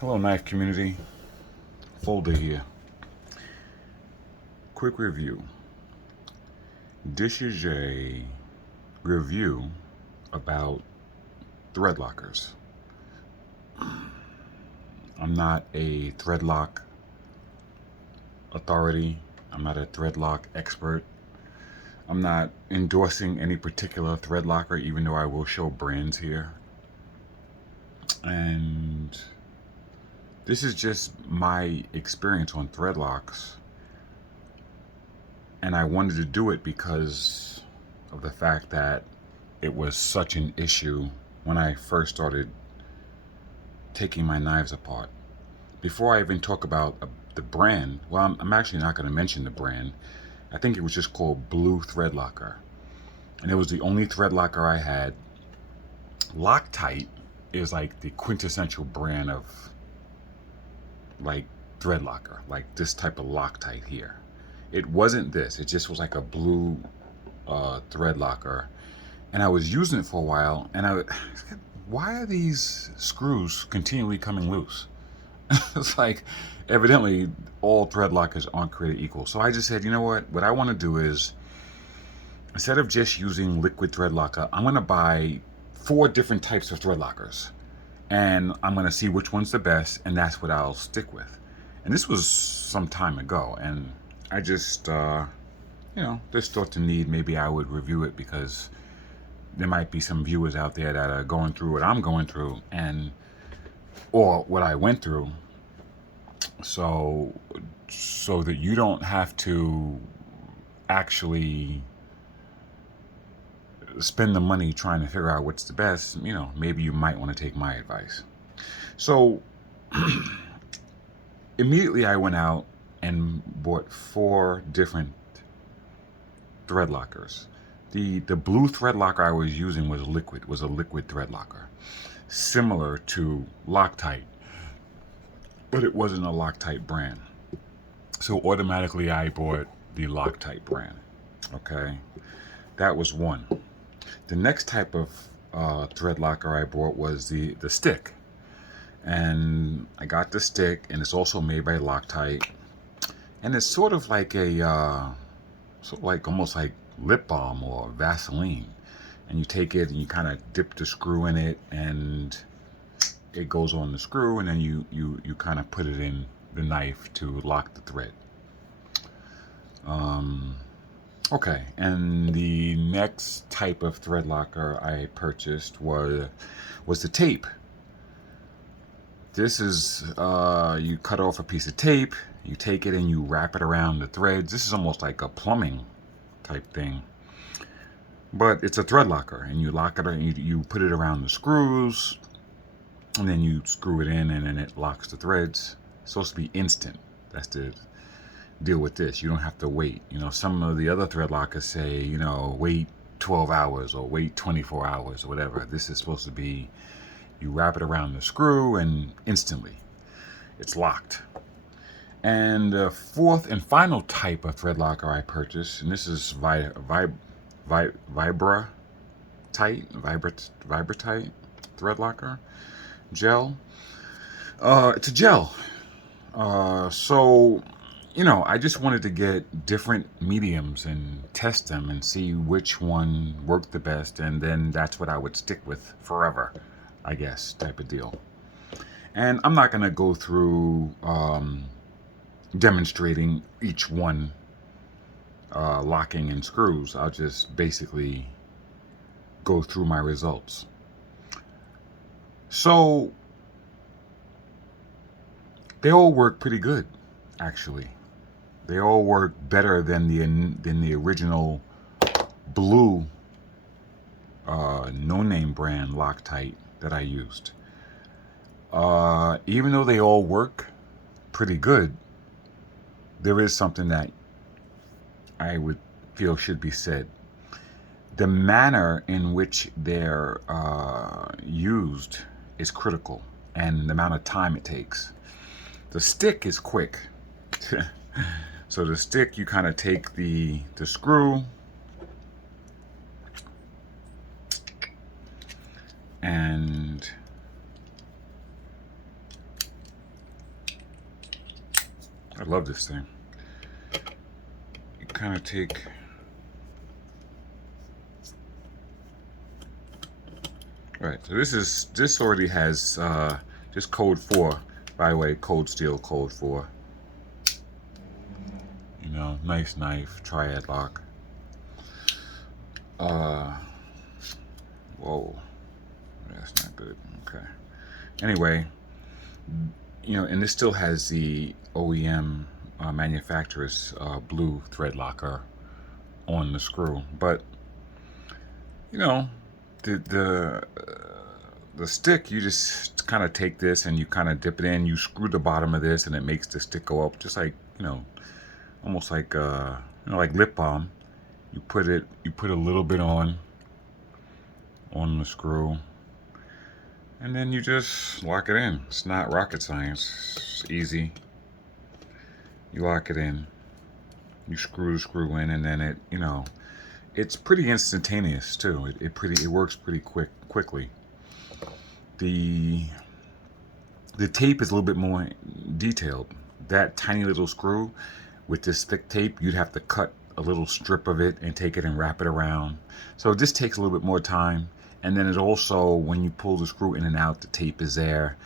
Hello, knife community. Folder here. Quick review. This is a review about threadlockers. I'm not a threadlock authority. I'm not a threadlock expert. I'm not endorsing any particular threadlocker, even though I will show brands here. And this is just my experience on threadlocks. And I wanted to do it because of the fact that it was such an issue when I first started taking my knives apart. Before I even talk about the brand, well, I'm actually not going to mention the brand. I think it was just called Blue Threadlocker. And it was the only threadlocker I had. Loctite is like the quintessential brand of like threadlocker, like this type of Loctite here. It wasn't this, it just was like a blue thread locker, and I was using it for a while, and why are these screws continually coming loose? It's like evidently all thread lockers aren't created equal. So I just said, you know what I want to do is, instead of just using liquid thread locker, I'm going to buy 4 different types of thread lockers, and I'm going to see which one's the best, and that's what I'll stick with. And this was some time ago, and I just just thought the need, maybe I would review it, because there might be some viewers out there that are going through what I'm going through, and or what I went through, so that you don't have to actually spend the money trying to figure out what's the best. Maybe you might want to take my advice. So immediately I went out and bought 4 different thread lockers. The blue thread locker I was using was a liquid thread locker, similar to Loctite, but it wasn't a Loctite brand. So automatically I bought the Loctite brand. Okay, that was one. The next type of thread locker I bought was the stick, and I got the stick, and it's also made by Loctite, and it's sort of like almost like lip balm or Vaseline. And you take it and you kind of dip the screw in it, and it goes on the screw, and then you kind of put it in the knife to lock the thread. Okay, and the next type of thread locker I purchased was the tape. This is you cut off a piece of tape, you take it and you wrap it around the threads. This is almost like a plumbing type thing, but it's a thread locker, and you lock it, and you put it around the screws, and then you screw it in, and then it locks the threads. It's supposed to be instant. That's the deal with this. You don't have to wait. Some of the other thread lockers say, wait 12 hours or wait 24 hours or whatever. This is supposed to be, you wrap it around the screw and instantly it's locked. And the 4th and final type of thread locker I purchased, and this is Vibratite thread locker gel. It's a gel. So I just wanted to get different mediums and test them and see which one worked the best, and then that's what I would stick with forever, I guess, type of deal. And I'm not going to go through demonstrating each one locking and screws. I'll just basically go through my results. So they all work pretty good, actually. They all work better than the original blue no-name brand Loctite that I used. Even though they all work pretty good, there is something that I would feel should be said. The manner in which they're used is critical, and the amount of time it takes. The stick is quick. So the stick, you kind of take the screw and love this thing. You kind of take, right, so this already has just code 4, by the way, cold steel code 4. You know, nice knife, triad lock. Whoa, that's not good. Okay. Anyway, you know, and this still has the OEM manufacturer's blue thread locker on the screw, but you know, the stick, you just kind of take this and you kind of dip it in, you screw the bottom of this, and it makes the stick go up, just like, you know, almost like you know, like lip balm. You put a little bit on the screw, and then you just lock it in. It's not rocket science. It's easy. You lock it in, you screw the screw in, and then it, you know, it's pretty instantaneous too. It works pretty quickly. The tape is a little bit more detailed. That tiny little screw with this thick tape, you'd have to cut a little strip of it and take it and wrap it around. So this takes a little bit more time. And then it also, when you pull the screw in and out, the tape is there.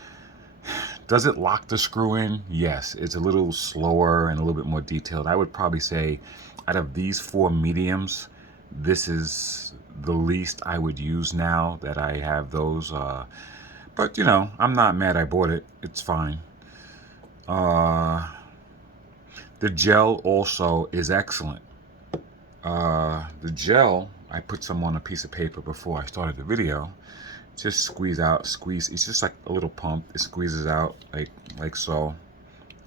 Does it lock the screw in? Yes. It's a little slower and a little bit more detailed. I would probably say out of these 4 mediums, this is the least I would use now that I have those. But you know, I'm not mad I bought it. It's fine. The gel also is excellent. The gel, I put some on a piece of paper before I started the video. Just squeeze. It's just like a little pump. It squeezes out like so.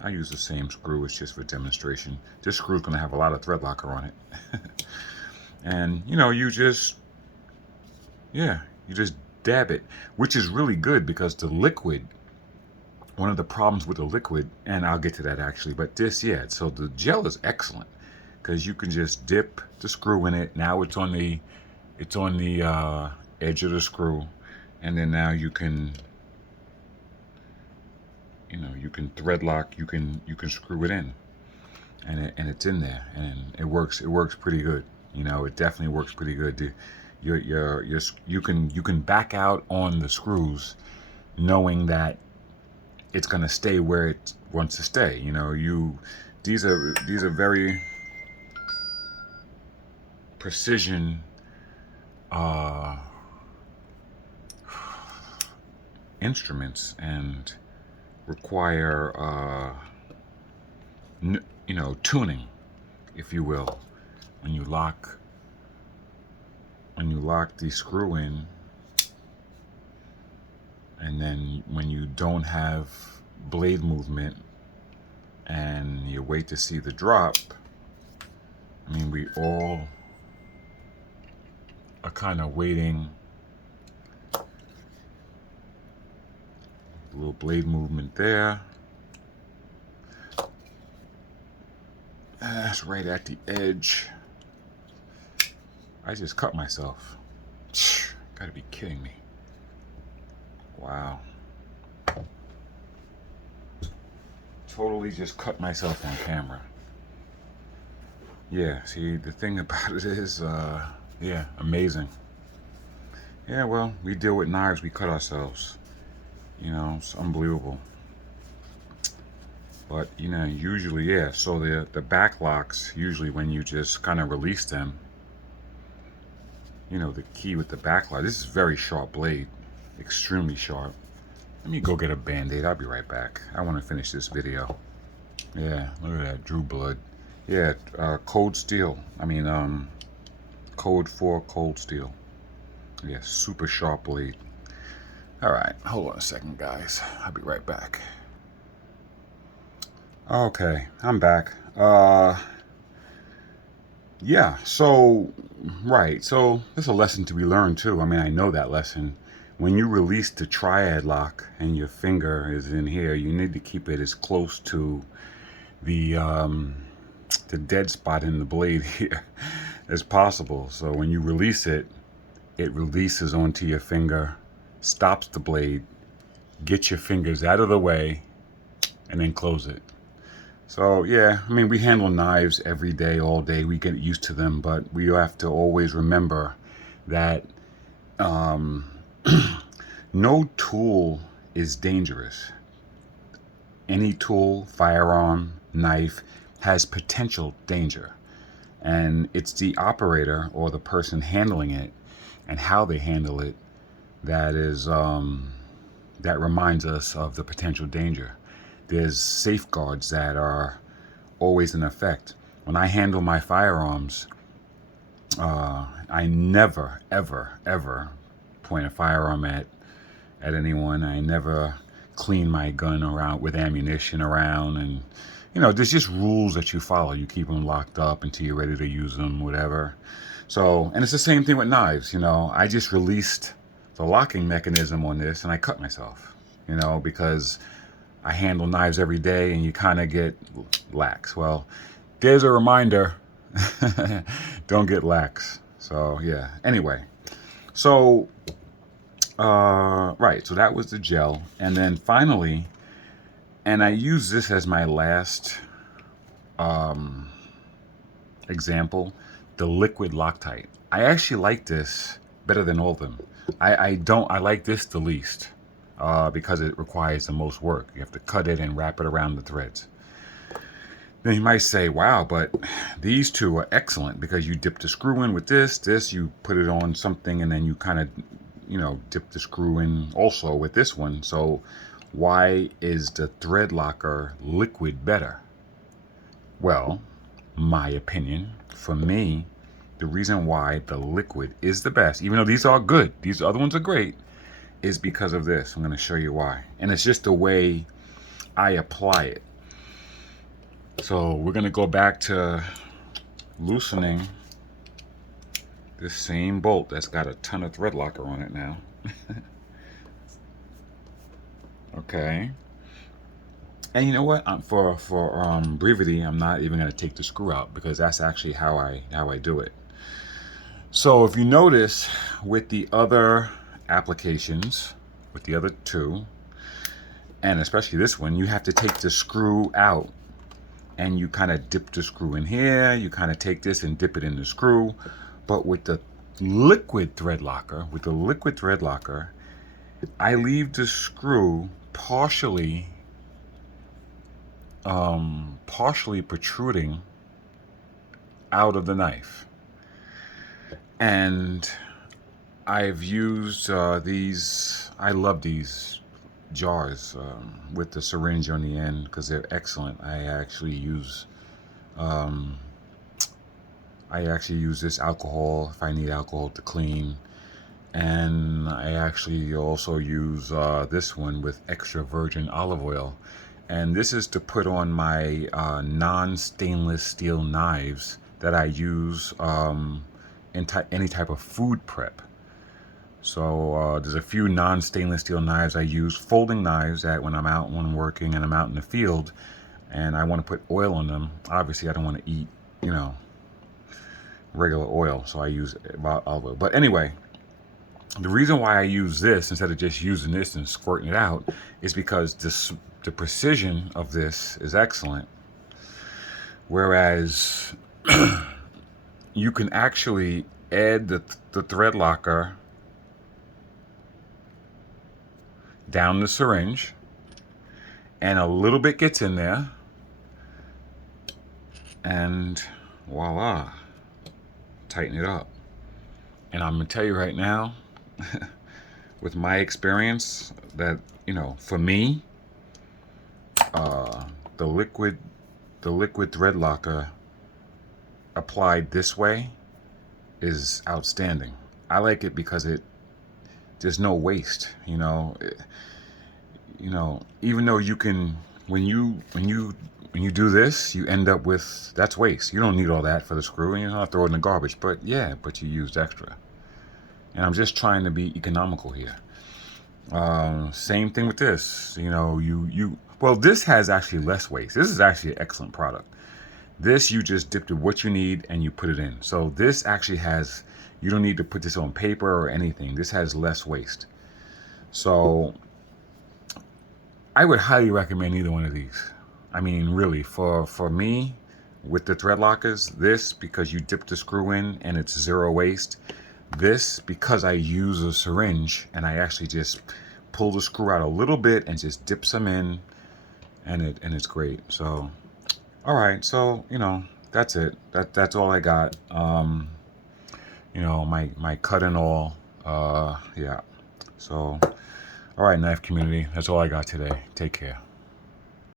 I use the same screw. It's just for demonstration. This screw is going to have a lot of thread locker on it. And you know, you just dab it, which is really good because the liquid, one of the problems with the liquid, and I'll get to that actually, but this, yeah, so the gel is excellent because you can just dip the screw in it. Now it's on the edge of the screw, and then now you can, you know, you can thread lock, you can screw it in, and it's in there, and it works pretty good. You know, it definitely works pretty good. You can back out on the screws knowing that it's going to stay where it wants to stay. You know, these are very precision instruments and require you know, tuning, if you will, when you lock the screw in, and then when you don't have blade movement and you wait to see the drop. I mean, we all are kind of waiting. A little blade movement there. That's right at the edge. I just cut myself. Gotta be kidding me. Wow. Totally just cut myself on camera. Yeah, see, the thing about it is, yeah, amazing. Yeah, well, we deal with knives, we cut ourselves. You know, it's unbelievable. But, you know, usually, yeah, so the back locks, usually when you just kind of release them, you know, the key with the back lock, this is very sharp blade, extremely sharp. Let me go get a Band-Aid, I'll be right back. I want to finish this video. Yeah, look at that, drew blood. Yeah, cold steel. I mean, code 4 cold steel. Yeah, super sharp blade. All right, hold on a second, guys. I'll be right back. Okay, I'm back. Yeah, so, right, so there's a lesson to be learned too. I mean, I know that lesson. When you release the triad lock and your finger is in here, you need to keep it as close to the dead spot in the blade here as possible. So when you release it, it releases onto your finger, stops the blade, get your fingers out of the way, and then close it. So yeah, I mean, we handle knives every day, all day. We get used to them, but we have to always remember that no tool is dangerous. Any tool, firearm, knife, has potential danger. And it's the operator or the person handling it and how they handle it that is that reminds us of the potential danger. There's safeguards that are always in effect. When I handle my firearms, I never, ever, ever point a firearm at anyone. I never clean my gun around with ammunition around, and there's just rules that you follow. You keep them locked up until you're ready to use them, whatever. So, and it's the same thing with knives. I just released the locking mechanism on this, and I cut myself. Because I handle knives every day, and you kind of get lax. Well, there's a reminder: don't get lax. So yeah. Anyway, so right. So that was the gel, and then finally, and I use this as my last example, the liquid Loctite. I actually like this better than all of them. I like this the least because it requires the most work. You have to cut it and wrap it around the threads. Then you might say, wow, but these two are excellent because you dip the screw in with this, you put it on something, and then you kind of, dip the screw in also with this one. So why is the thread locker liquid better? Well, my opinion, for me, the reason why the liquid is the best, even though these are good, these other ones are great, is because of this. I'm going to show you why. And it's just the way I apply it. So we're going to go back to loosening this same bolt that's got a ton of thread locker on it now. Okay. And you know what? For brevity, I'm not even going to take the screw out because that's actually how I do it. So if you notice with the other applications, with the other two, and especially this one, you have to take the screw out and you kind of dip the screw in here. You kind of take this and dip it in the screw. But with the liquid thread locker, I leave the screw partially protruding out of the knife. And I've used these, I love these jars with the syringe on the end because they're excellent. I actually use this alcohol if I need alcohol to clean, and I actually also use this one with extra virgin olive oil, and this is to put on my non-stainless steel knives that I use in any type of food prep. So there's a few non-stainless steel knives I use, folding knives that when I'm working and I'm out in the field and I want to put oil on them. Obviously I don't want to eat, regular oil, so I use olive oil. But anyway, the reason why I use this instead of just using this and squirting it out is because the precision of this is excellent. Whereas you can actually add the thread locker down the syringe and a little bit gets in there and voila, tighten it up. And I'm gonna tell you right now, with my experience, that for me, the liquid thread locker applied this way is outstanding. I like it because there's no waste. Even though you can, when you do this, you end up with, that's waste. You don't need all that for the screw, and you're not throwing it in the garbage. But you used extra. And I'm just trying to be economical here. Same thing with this. Well, this has actually less waste. This is actually an excellent product. This, you just dipped it what you need and you put it in. So this actually has, you don't need to put this on paper or anything. This has less waste. So I would highly recommend either one of these. I mean, really, for me, with the thread lockers, this, because you dip the screw in and it's zero waste. This, because I use a syringe and I actually just pull the screw out a little bit and just dip some in, and it's great. So, all right, so that's it. That's all I got. My cut and all. Yeah. So, all right, knife community. That's all I got today. Take care.